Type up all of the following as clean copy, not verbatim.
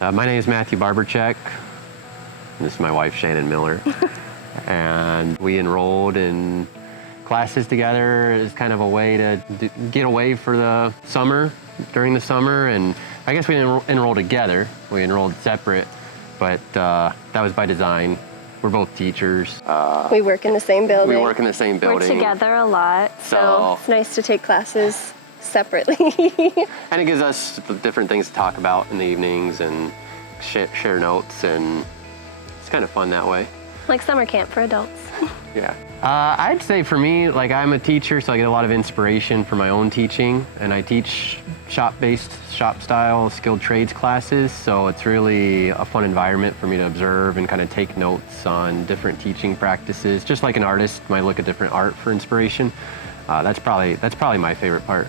My name is Matthew Barbercheck. This is my wife, Shannon Miller. And we enrolled in classes together as kind of a way to get away for the summer, during the summer. And I guess we didn't enroll together. We enrolled separate, but that was by design. We're both teachers. We work in the same building. We work in the same building. We're together a lot, so it's nice to take classes separately. And it gives us different things to talk about in the evenings and share notes, and it's kind of fun that way. Like summer camp for adults. Yeah. I'd say for me, like I'm a teacher, so I get a lot of inspiration for my own teaching, and I teach shop-based, shop-style, skilled trades classes, so it's really a fun environment for me to observe and kind of take notes on different teaching practices. Just like an artist might look at different art for inspiration. That's probably my favorite part.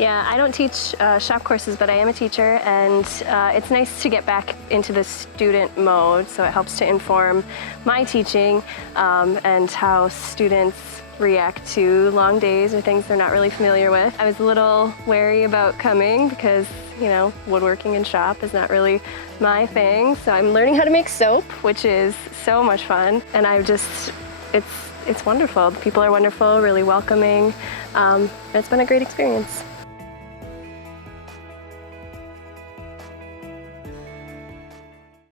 Yeah, I don't teach shop courses, but I am a teacher, and it's nice to get back into the student mode, so it helps to inform my teaching and how students react to long days or things they're not really familiar with. I was a little wary about coming because, you know, woodworking and shop is not really my thing, so I'm learning how to make soap, which is so much fun, and it's wonderful. The people are wonderful, really welcoming. It's been a great experience.